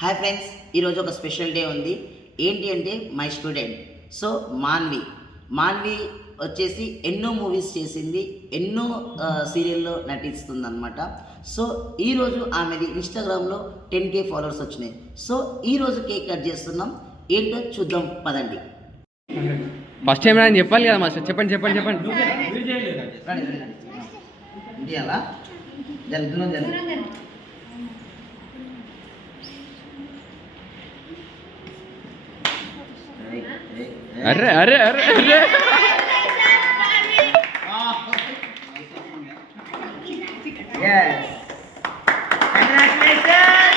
Hi friends, ఈరోజు ఒక special day ఉంది. ఏంటి అంటే మై స్టూడెంట్. సో మాన్వి వచ్చేసి ఎన్నో మూవీస్ చేసింది, ఎన్నో సీరియల్లో నటిస్తుంది అనమాట. సో ఈరోజు ఆమెది ఇన్స్టాగ్రామ్లో 10K ఫాలోవర్స్ వచ్చినాయి. సో ఈరోజు కేక్ కట్ చేస్తున్నాం. ఏంటో చూద్దాం పదండి. ఫస్ట్ టైం అని చెప్పాలి కదా మాస్టర్. చెప్పండి అలా జరుగుతున్నాం. అరే అరే అరే అరే Yes. Congratulations.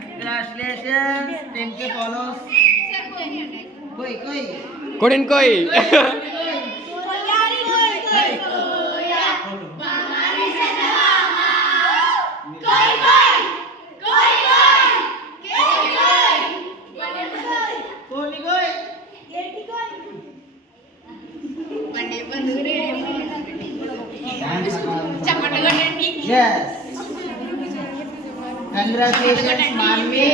Congratulations. 10K follows. कोई Yes. Congratulations, Manvi.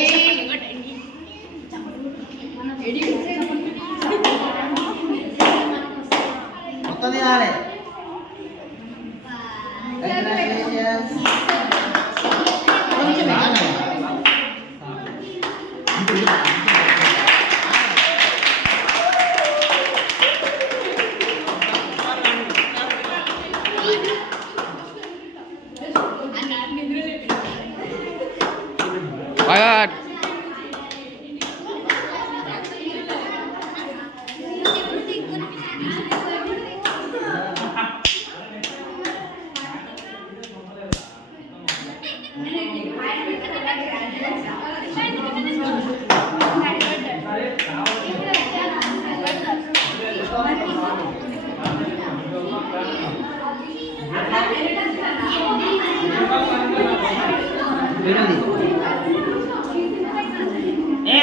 మొత్తం తినాలి. Congratulations.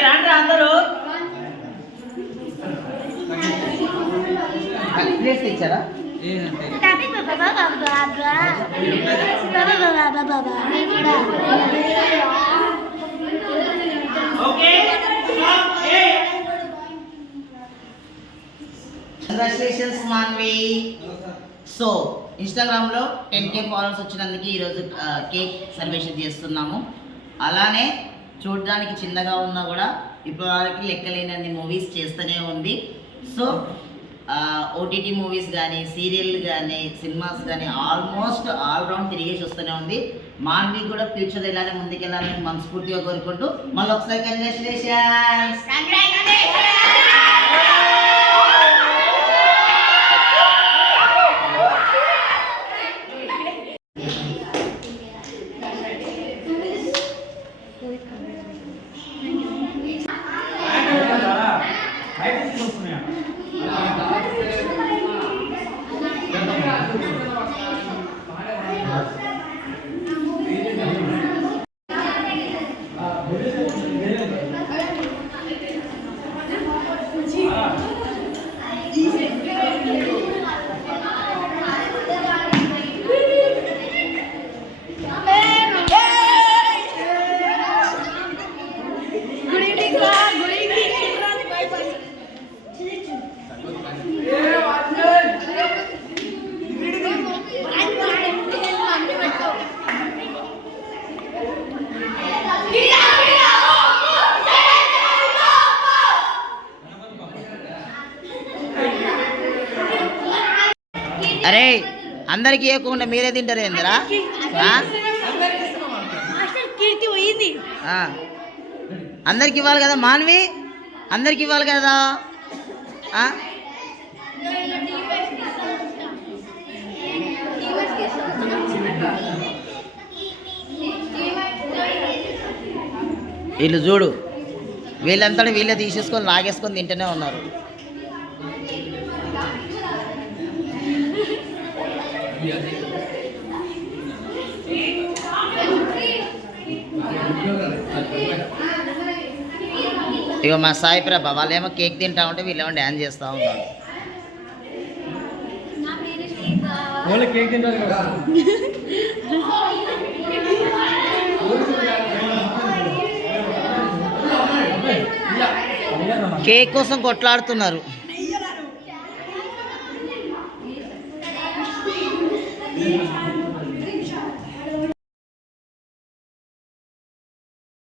రాండి అందరూ ప్లేస్ తెచ్చారా? కంగ్రాచులేషన్స్ మాన్వి. సో ఇన్స్టాగ్రామ్లో 10K ఫాలోవర్స్ వచ్చినందుకు ఈరోజు కేక్ సెలబ్రేషన్ చేస్తున్నాము. అలానే చూడడానికి చిన్నగా ఉన్నా కూడా ఇప్పుడు వాళ్ళకి లెక్కలేనన్ని మూవీస్ చేస్తూనే ఉంది. సో ఓటీటీ మూవీస్ కానీ, సీరియల్ కానీ, సినిమాస్ కానీ ఆల్మోస్ట్ ఆల్రౌండ్ తిరిగేసి వస్తూనే ఉంది. మాన్వి కూడా ఫ్యూచర్ ఇలానే ముందుకెళ్ళాలని మనస్ఫూర్తిగా కోరుకుంటూ మళ్ళీ ఒకసారి కంగ్రాచులేషన్స్. అరే అందరికి ఇవ్వకుండా మీరే తింటారు ఏందిరా? అందరికి ఇవ్వాలి కదా మాన్వి, అందరికి ఇవ్వాలి కదా. వీళ్ళు చూడు, వీళ్ళంతా వీళ్ళే తీసేసుకొని లాగేసుకొని తింటూనే ఉన్నారు. ఇక మా సాయి ప్రభ వాళ్ళేమో కేక్ తింటా ఉంటే వీళ్ళేమో డ్యాన్స్ చేస్తూ ఉన్నారు. కేక్ తింటారు కదా. కేక్ కోసం కొట్లాడుతున్నారు. Iya.